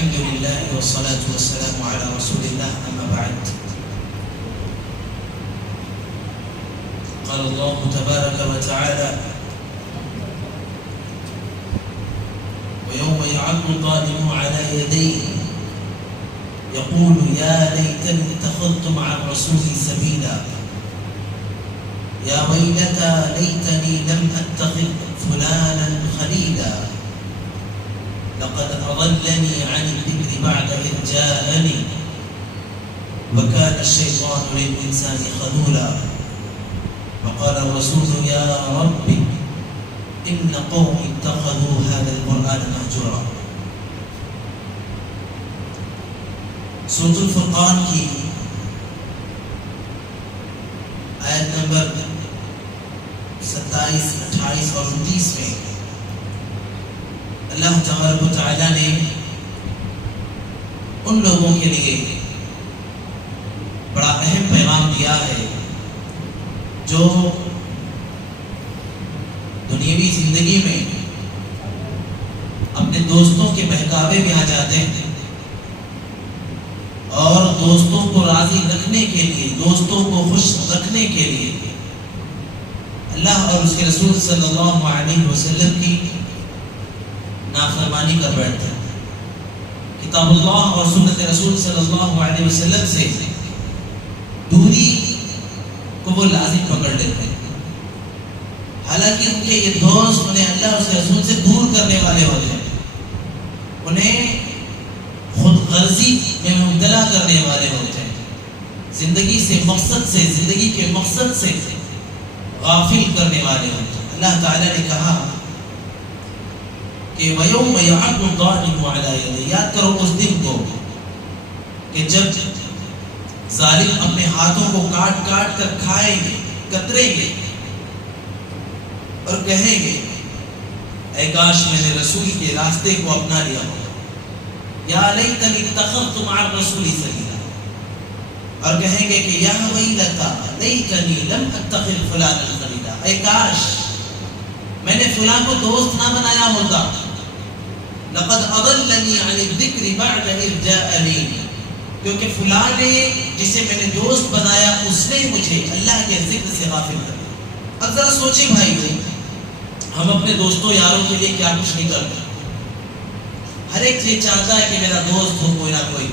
الحمد لله والصلاة والسلام على رسول الله أما بعد. قال الله تبارك وتعالى: ويوم يعض الظالم على يديه يقول يا ليتني اتخذت مع الرسول سبيلا يا ويلتى ليتني لم أتخذ فلانا خليلا لقد أضلني عن الذكر بعد إذ جاءني وكان الشيطان للإنسان خذولا وقال الرسول يا رب إن قومي اتخذوا هذا القرآن مهجورا. سورۃ الفرقان کی آیت نمبر 27, 28 اور 29 میں اللہ تبارک و تعالیٰ نے ان لوگوں کے لیے بڑا اہم پیغام دیا ہے جو دنیاوی زندگی میں اپنے دوستوں کے بہکاوے میں آ جاتے ہیں اور دوستوں کو راضی رکھنے کے لیے، دوستوں کو خوش رکھنے کے لیے اللہ اور اس کے رسول صلی اللہ علیہ وسلم کی نافرمانی کر بیٹھتے ہیں. کتاب اللہ اور سنت رسول صلی اللہ علیہ وسلم سے دوری کو وہ لازم پکڑ لیتے ہیں، حالانکہ ان کے یہ دوست انہیں اللہ اور اس کے رسول سے دور کرنے والے ہوتے ہیں، انہیں خود غرضی میں مبتلا کرنے والے ہوتے ہیں، زندگی کے مقصد سے غافل کرنے والے ہوتے ہیں. اللہ تعالیٰ نے کہا کہ وَيَوْمَ يَعَضُّ الظَّالِمُ عَلَى يَدَيْهِ، یاد کرو اس دن کو کہ جب ظالم اپنے ہاتھوں کو کاٹ کاٹ کر کھائیں گے، کتریں گے اور کہیں گے اے کاش میں نے رسول کے راستے کو اپنا لیا ہو، یا لیتنی اتخذت مع الرسول سبیلا، اور کہیں گے کہ یا ویلتا لیتنی لم اتخذ فلانا خلیلا، اے کاش میں نے فلاں کو دوست نہ بنایا ہوتا. لقد اضلنی عن الذکر بعد اذ جاءنی، کیونکہ فلاں نے جسے میں نے دوست بنایا اس نے مجھے اللہ کے ذکر سے غافل کر دیا. اب ذرا سوچیں بھائی، ہم اپنے دوستوں یاروں کے لیے کیا کچھ نہیں کرتے. ہر ایک یہ چاہتا ہے کہ میرا دوست ہو کوئی نہ کوئی،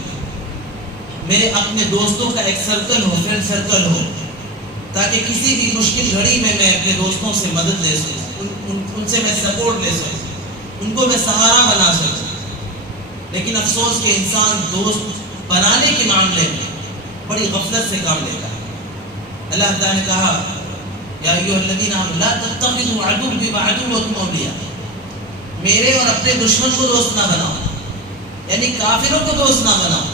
میرے اپنے دوستوں کا ایک سرکل ہو، فرینڈ سرکل ہو، تاکہ کسی بھی مشکل گھڑی میں اپنے دوستوں سے مدد لے سکوں، ان سے میں سپورٹ لے سکوں، ان کو میں سہارا بنا سکوں. لیکن افسوس کہ انسان دوست بنانے کے معاملے میں بڑی غفلت سے کام لیتا ہے. اللہ تعالیٰ نے کہا یا ایھا الذین آمنوا لا تتخذوا عدوی وعدوکم اولیاء، میرے اور اپنے دشمن کو دوست نہ بناؤ، یعنی کافروں کو دوست نہ بناؤ.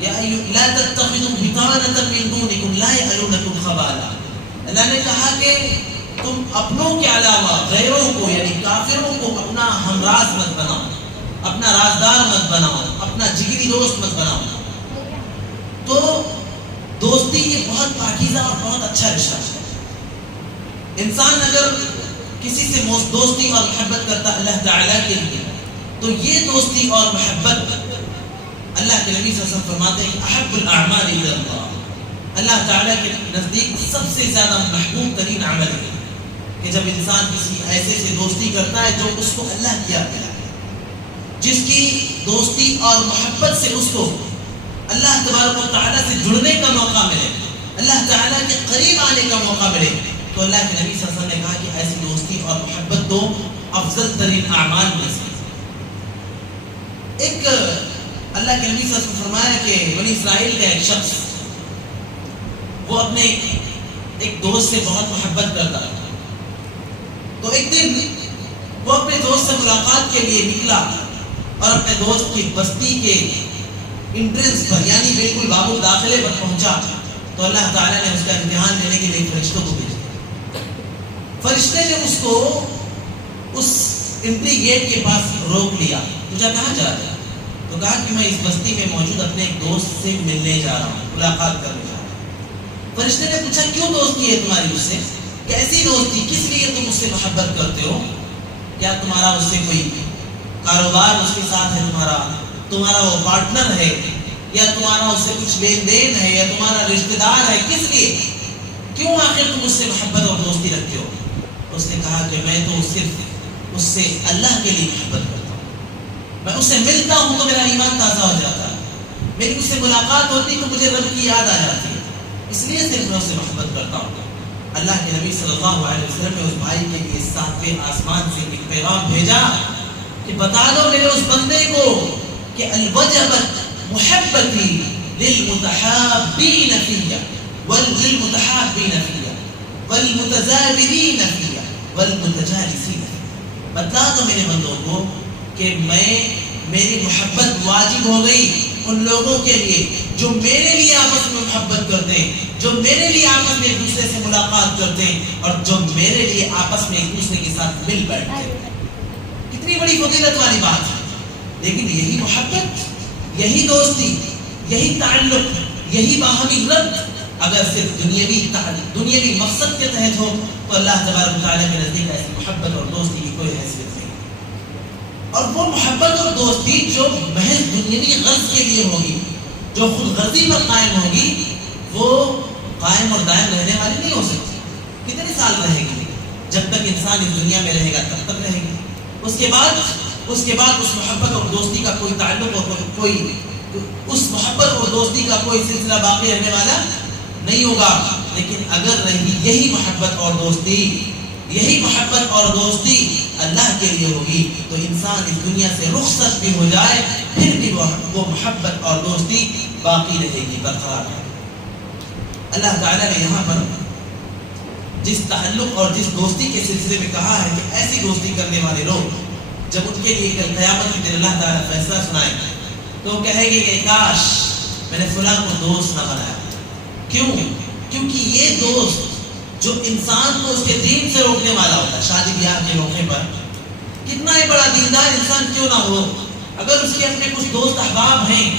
یا لا تتخذوا بطانة من دونکم لا یألونکم خبالا، اللہ نے کہا کہ تم اپنوں کے علاوہ غیروں کو یعنی کافروں کو اپنا ہمراز مت بناؤ، اپنا رازدار مت بناؤ، اپنا جگری دوست مت بناؤ. تو دوستی یہ بہت پاکیزہ اور بہت اچھا رشتہ ہے. انسان اگر کسی سے دوستی اور محبت کرتا اللہ تعالیٰ کے لیے تو یہ دوستی اور محبت اللہ کے نبی صلی اللہ علیہ وسلم فرماتے ہیں کہ احب الاعمال الی اللہ، اللہ تعالیٰ کے نزدیک سب سے زیادہ محبوب ترین عمل ہے کہ جب انسان کسی ایسے سے دوستی کرتا ہے جو اس کو اللہ کی یاد دلاتا ہے، جس کی دوستی اور محبت سے اس کو اللہ تبارک و تعالیٰ سے جڑنے کا موقع ملے، اللہ تعالیٰ کے قریب آنے کا موقع ملے. تو اللہ کے نبی صلی اللہ علیہ وسلم نے کہا کہ ایسی دوستی اور محبت تو افضل ترین اعمال میں سے. ایک اللہ کے نبی صلی اللہ علیہ وسلم فرمایا کہ بنی اسرائیل کا ایک شخص وہ اپنے ایک دوست سے بہت محبت کرتا تھا. تو ایک دن وہ اپنے دوست سے ملاقات کے لیے نکلا اور اپنے دوست کی بستی کے انٹرنس پر یعنی بالکل باب الداخلے پر پہنچا تو اللہ تعالیٰ نے اس کا امتحان لینے کے لیے فرشتوں کو بھیجا. فرشتے نے اس کو اس انٹری گیٹ کے پاس روک لیا. تجھے کہاں جا رہا ہے؟ تو کہا کہ میں اس بستی میں موجود اپنے ایک دوست سے ملنے جا رہا ہوں، ملاقات کرنے جا رہا ہوں. فرشتے نے پوچھا کیوں دوستی ہے تمہاری اس سے؟ کیسی دوستی؟ کس لیے تم اس سے محبت کرتے ہو؟ کیا تمہارا اس سے کوئی کاروبار اس کے ساتھ ہے تمہارا وہ پارٹنر ہے، یا تمہارا اس سے کچھ لین دین ہے، یا تمہارا رشتہ دار ہے، کس لیے؟ کیوں آخر تم اس سے محبت اور دوستی رکھتے ہو؟ اس نے کہا کہ میں تو صرف اس سے اللہ کے لیے محبت کرتا ہوں، میں اس سے ملتا ہوں تو میرا ایمان تازہ ہو جاتا ہے، میری اس سے ملاقات ہوتی تو مجھے رب کی یاد آ جاتی ہے، اس لیے صرف میں اس سے محبت کرتا ہوں۔ اللہ کے نبی صلی اللہ علیہ وسلم نے اس بھائی کے لیے ساتویں آسمان سے ایک پیغام بھیجا کہ بتا دو میرے اس بندے کو کہ الوجبت محبتی للمتحابین فیہ والمتحابین فیہ والمتزاورین فیہ والمتجالسین فیہ، بتا دو میرے بندوں کو کہ میری محبت واجب ہو گئی ان لوگوں کے لیے جو میرے لیے آپس میں محبت کرتے ہیں، جو میرے لیے آپس میں ایک دوسرے سے ملاقات کرتے ہیں، اور جو میرے لیے آپس میں ایک دوسرے کے ساتھ مل بیٹھتے ہیں۔ کتنی بڑی فضیلت والی بات ہے، لیکن یہی محبت، یہی دوستی، یہی تعلق، یہی باہمی ربط اگر صرف دنیاوی مقصد کے تحت ہو تو اللہ تبارک و تعالیٰ کے نزدیک ایسی محبت اور دوستی کی کوئی حیثیت نہیں۔ اور وہ محبت اور دوستی جو محض دنیاوی غرض کے لیے ہوگی، جو خود غرضی پر قائم ہوگی، وہ قائم اور دائم رہنے والی نہیں ہو سکتی۔ کتنے سال رہے گی؟ جب تک انسان اس دنیا میں رہے گا تب تک رہے گی، اس کے بعد اس محبت اور دوستی کا کوئی تعلق اور اس محبت اور دوستی کا کوئی سلسلہ باقی رہنے والا نہیں ہوگا۔ لیکن اگر رہی یہی محبت اور دوستی اللہ کے لیے ہوگی تو انسان اس دنیا سے رخصت بھی ہو جائے پھر بھی وہ محبت اور دوستی باقی رہے گی، برقرار ہے۔ اللہ تعالیٰ نے یہاں پر جس تعلق اور جس دوستی کے سلسلے میں کہا ہے کہ ایسی دوستی کرنے والے لوگ جب ان کے لیے کل قیامت کے دن اللہ تعالیٰ فیصلہ سنائے تو کہے گے کہ کاش میں نے فلاں کو دوست نہ بنایا۔ کیوں؟ کیونکہ یہ دوست جو انسان کو اس کے دین سے روکنے والا ہوتا ہے، شادی بیاہ کے موقع پر کتنا ہی بڑا دیندار انسان کیوں نہ ہو، اگر اس کے اپنے کچھ دوست احباب ہیں،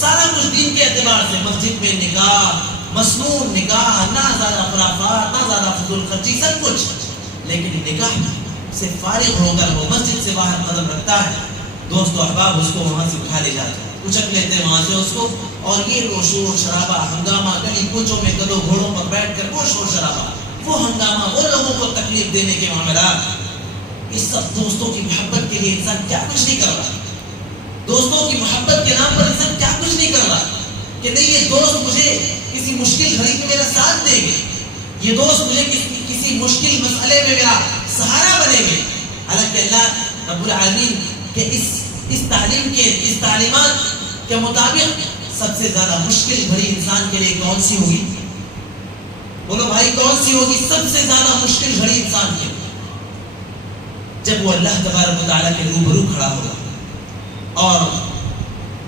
سارا کچھ دین کے اعتبار سے، مسجد میں نکاح، مسنون نکاح، نہ زیادہ خرافات، نہ زیادہ فضول خرچی، سب کچھ، لیکن نکاح سے فارغ ہو کر وہ مسجد سے باہر قدم رکھتا ہے، دوست و احباب اس کو وہاں سے اٹھا لے جاتے ہیں، اچک لیتے ہیں وہاں سے اس کو، اور یہ وہ شور شرابہ، ہنگامہ، گلی کوچوں میں گدوں گھوڑوں پر بیٹھ کر وہ شور شرابہ، وہ ہنگامہ، وہ لوگوں کو تکلیف دینے کے معاملات، اس سب دوستوں کی محبت کے لیے انسان کیا کچھ نہیں کر رہا، دوستوں کی محبت کے نام پر انسان کیا کچھ نہیں کر رہا کہ نہیں یہ دوست مجھے کسی مشکل گھڑی میں میرا ساتھ دیں گے، یہ دوست مجھے کسی مشکل مسئلے میں میرا سہارا بنیں گے۔ حالانکہ اللہ رب العالمین کے اس تعلیمات کے مطابق سب سے زیادہ مشکل گھڑی انسان کے لیے کون سی ہوگی؟ بولو بھائی، کون سی ہوگی سب سے زیادہ مشکل گھڑی انسان کے لیے؟ جب وہ اللہ تبارک و تعالیٰ کے روبرو کھڑا ہوگا اور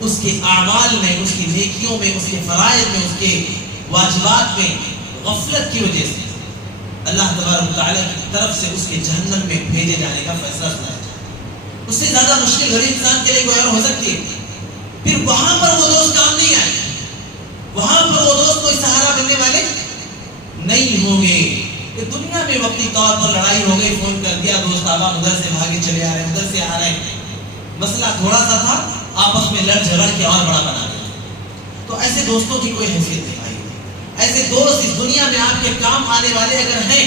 اس کے اعمال میں، اس کی نیکیوں میں، اس کے فرائض میں، اس کے واجبات میں غفلت کی وجہ سے اللہ تبارک و تعالیٰ کی طرف سے اس کے جہنم میں بھیجے جانے کا فیصلہ سنایا جائے، اس سے زیادہ مشکل گھڑی انسان کے لیے کوئی اور ہو سکتی ہے؟ پھر وہاں پر وہ دوست کام نہیں آئے، وہاں پر وہ دوست کوئی سہارا ملنے والے نہیں ہوں گے۔ کہ دنیا میں وقتی طور پر لڑائی ہو گئی، فون کر دیا، دوست احباب ادھر سے بھاگے چلے آ رہے ہیں، ادھر سے آ رہے ہیں، مسئلہ تھوڑا سا تھا، آپس میں لڑ جھگڑ کے اور بڑا بنا دیا، تو ایسے دوستوں کی کوئی حیثیت نہیں آئی۔ ایسے دوست اس دنیا میں آپ کے کام آنے والے اگر ہیں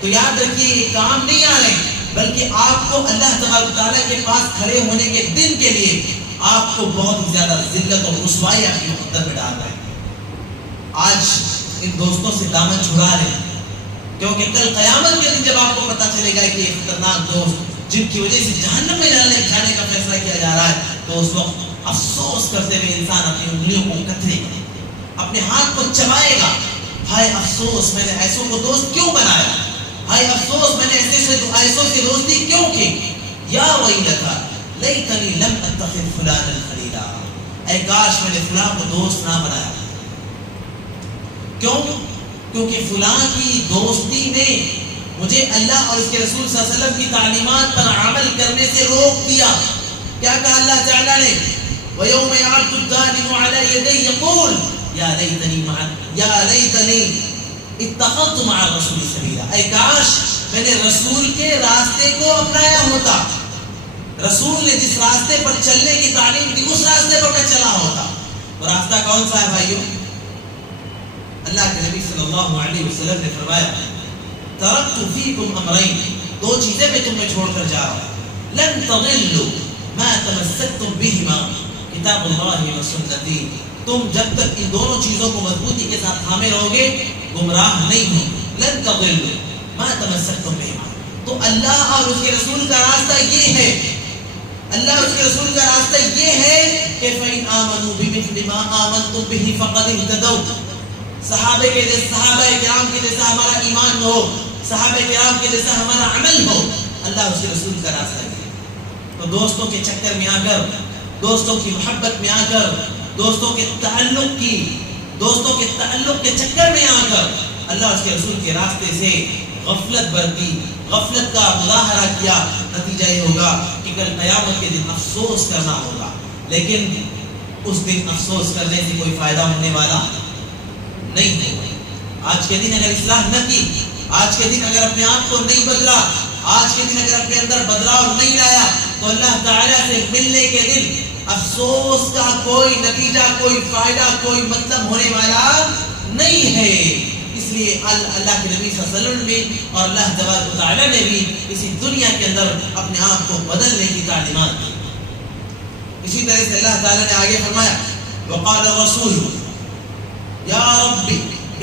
تو یاد رکھیے یہ کام نہیں آ رہے، بلکہ آپ کو اللہ تبارک و تعالیٰ کے پاس کھڑے ہونے کے دن کے لیے آپ کو بہت زیادہ ذلت اور رسوائی آپ کے مقدر میں ڈال رہے ہیں۔ آج ان دوستوں سے دامن چھڑا رہے ہیں، کیونکہ کل قیامت کے دن جب آپ کو پتہ چلے گا کہ یہ خطرناک دوست جن کی وجہ سے جہنم میں جانے کا فیصلہ کیا جا رہا ہے، تو اس وقت افسوس کرتے ہوئے انسان اپنی انگلیوں کو کترے گا، اپنے ہاتھ کو چبائے گا، ہائے افسوس میں نے ایسوں کو دوست کیوں بنایا، ہائے افسوس میں نے ایسوں سے دوستی کیوں کی، یا ویلتا لیتنی لم اتخذ فلانا خلیلا، اے کاش میں نے فلاں کو دوست نہ بنایا۔ کیوں؟ کیونکہ فلاں کی دوستی نے مجھے اللہ اور اس کے رسول صلی اللہ علیہ وسلم کی تعلیمات پر عمل کرنے سے روک دیا۔ کیا کہا اللہ تعالیٰ نے؟ وَيَوْمَ يَعَضُّ الظَّالِمُ عَلَى يَدَيْهِ يَقُولُ يَا لَيْتَنِي اتَّخَذْتُ مَعَ الرَّسُولِ سَبِيلًا، اے کاش میں نے رسول کے راستے کو اپنایا ہوتا، رسول نے جس راستے پر چلنے کی تعلیم دی اس راستے پر میں چلا ہوتا. وہ راستہ کون سا ہے بھائیو؟ اللہ کے نبی صلی اللہ علیہ وسلم نے فرمایا ترکت فیکم امرین، دو چیزیں میں تمہیں چھوڑ کر جا رہا ہوں. لن تضلوا ما تمسکتم بہما کتاب اللہ و سنتی، تم جب تک ان دونوں چیزوں کو مضبوطی کے ساتھ تھامے رہو گے گمراہ نہیں ہو. لن تضلوا ما تمسکتم بہما، تو اللہ اور اس کے رسول کا راستہ یہ ہے، اللہ اس کے رسول کا راستہ یہ ہے کہ فَإِنْ آمَنُوا بِمِثْلِ مَا آمَنْتُمْ بِهِ فَقَدِ اهْتَدَوْا. صحابہ کرام کے جیسا ہمارا ایمان ہو، صحابہ کرام کے جیسا ہمارا عمل ہو. اللہ اس کے رسول کا راستہ یہ ہے. تو دوستوں کے چکر میں آ کر، دوستوں کی محبت میں آ کر، دوستوں کے تعلق کے چکر میں آ کر اللہ اس کے رسول کے راستے سے غفلت برتی، غفلت کا مظاہرہ کیا، نتیجہ یہ ہوگا کہ کل قیامت کے دن افسوس کرنا ہوگا. لیکن اس دن افسوس کرنے سے کوئی فائدہ ہونے والا نہیں ہے. آج کے دن اگر اصلاح نہ کی، آج کے دن اگر اپنے آپ کو نہیں بدلا، آج کے دن اگر اپنے اندر بدلاؤ نہیں لایا تو اللہ تعالیٰ سے ملنے کے دن افسوس کا کوئی نتیجہ، کوئی فائدہ، کوئی مطلب ہونے والا نہیں ہے. اس لیے اللہ کے نبی صلی اللہ علیہ وسلم بھی اور اللہ تبارک و تعالیٰ نے بھی اسی دنیا کے اندر اپنے آپ کو بدلنے کی تعلیمات دی. اسی طرح سے اللہ تعالیٰ نے آگے فرمایا وقال الرسول یا رب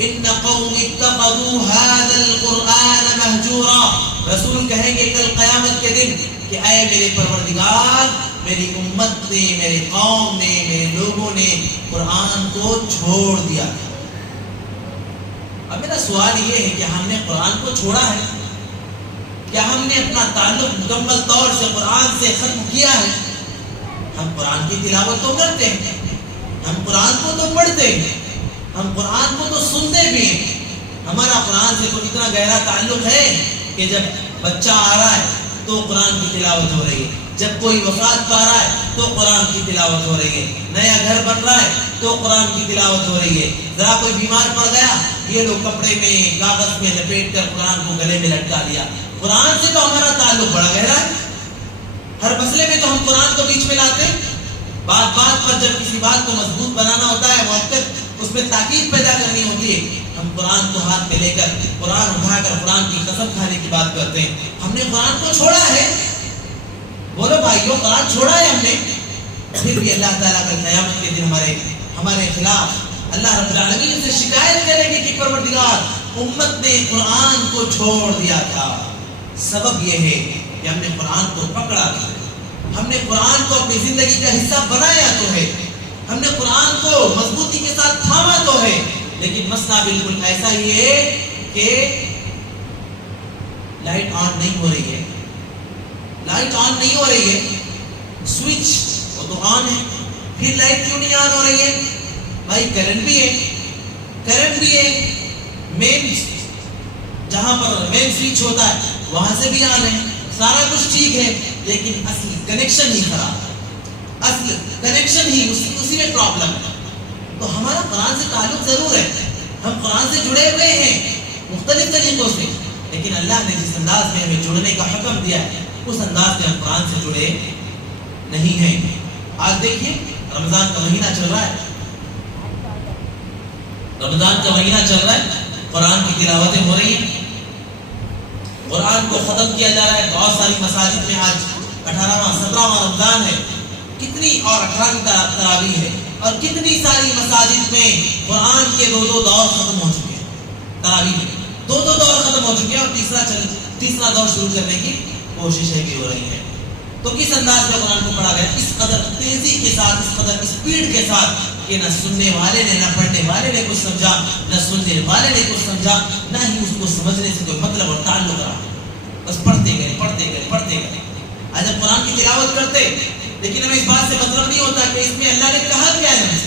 ان قوم اتخذوا هذا القرآن مہجورا. رسول کہیں گے کل قیامت کے دن کہ اے میرے پروردگار، میری امت نے، میرے قوم نے، میرے لوگوں نے قرآن کو چھوڑ دیا. اب میرا سوال یہ ہے کہ ہم نے قرآن کو چھوڑا ہے؟ کیا ہم نے اپنا تعلق مکمل طور سے قرآن سے ختم کیا ہے؟ ہم قرآن کی تلاوت تو کرتے ہیں، ہم قرآن کو تو پڑھتے ہیں، ہم قرآن کو تو سنتے بھی ہیں. ہمارا قرآن سے تو اتنا گہرا تعلق ہے کہ جب بچہ آ رہا ہے تو قرآن کی تلاوت ہو رہی ہے، جب کوئی وفات پا رہا ہے تو قرآن کی تلاوت ہو رہی ہے، نیا گھر بن رہا ہے تو قرآن کی تلاوت ہو رہی ہے. ذرا کوئی بیمار پڑ گیا، یہ لوگ کپڑے میں، کاغذ میں لپیٹ کر قرآن کو گلے میں لٹکا لیا. قرآن سے تو ہمارا تعلق بڑا گہرا ہے. ہر مسئلے میں تو ہم قرآن کو بیچ میں لاتے ہیں. بات پر جب کسی بات کو مضبوط بنانا ہوتا ہے، موقف اس میں تاکید پیدا کرنی ہوتی ہے، ہم قرآن کو ہاتھ میں لے کر، قرآن اٹھا کر قرآن کی قسم کھانے کی بات کرتے ہیں. ہم نے قرآن کو چھوڑا ہے. بولو بھائیو، قرآن چھوڑا ہے ہم نے. پھر بھی اللہ تعالیٰ کا قیامت کے دن ہمارے خلاف اللہ رب العالمین سے شکایت کریں گے کہ پروردگار، امت نے قرآن کو چھوڑ دیا تھا. سبب یہ ہے کہ ہم نے قرآن کو پکڑا تھا، ہم نے قرآن کو اپنی زندگی کا حصہ بنایا تو ہے، ہم نے قرآن کو مضبوطی کے ساتھ تھاما تو ہے. لیکن مسئلہ بالکل ایسا ہی ہے کہ لائٹ آن نہیں ہو رہی ہے، لائٹ آن نہیں ہو رہی ہے، سوئچ وہ تو آن ہے، پھر لائٹ کیوں نہیں آن ہو رہی ہے؟ بھائی کرنٹ بھی ہے، مین جہاں پر مین سوئچ ہوتا ہے وہاں سے بھی آن ہے، سارا کچھ ٹھیک ہے، لیکن اصل کنیکشن ہی خراب ہے، اصل کنیکشن ہی اسی میں پرابلم ہے. تو ہمارا قرآن سے تعلق ضرور ہے، ہم قرآن سے جڑے ہوئے ہیں مختلف طریقوں سے، لیکن اللہ نے جس انداز میں ہمیں جڑنے کا حکم دیا ہے اس انداز میں ہم قرآن سے جڑے نہیں ہیں. آج دیکھیے رمضان کا مہینہ چل رہا ہے، قرآن کی تلاوتیں ہو رہی ہیں، قرآن کو ختم کیا جا رہا ہے. بہت ساری مساجد میں آج 18واں 17واں رمضان ہے، کتنی اور 18ویں تراویح ہے، اور کتنی ساری مساجد میں قرآن کے 2 دور ختم ہو چکے ہیں. تراویح میں 2 دور ختم ہو چکے ہیں اور تیسرا دور شروع کرنے کی کوششیں بھی ہو رہی ہیں. تو کس انداز میں قرآن کو پڑھا گیا؟ اس قدر تیزی کے ساتھ، اس قدر اسپیڈ کے ساتھ کہ نہ سننے والے نے، نہ پڑھنے والے نے کچھ سمجھا، نہ سننے والے نے کچھ سمجھا، نہ ہی اس کو سمجھنے سے کوئی مطلب اور تعلق رہا. بس پڑھتے گئے. آج ہم قرآن کی تلاوت کرتے لیکن ہمیں اس بات سے مطلب نہیں ہوتا کہ اس میں اللہ نے کہا کیا ہے ہم سے.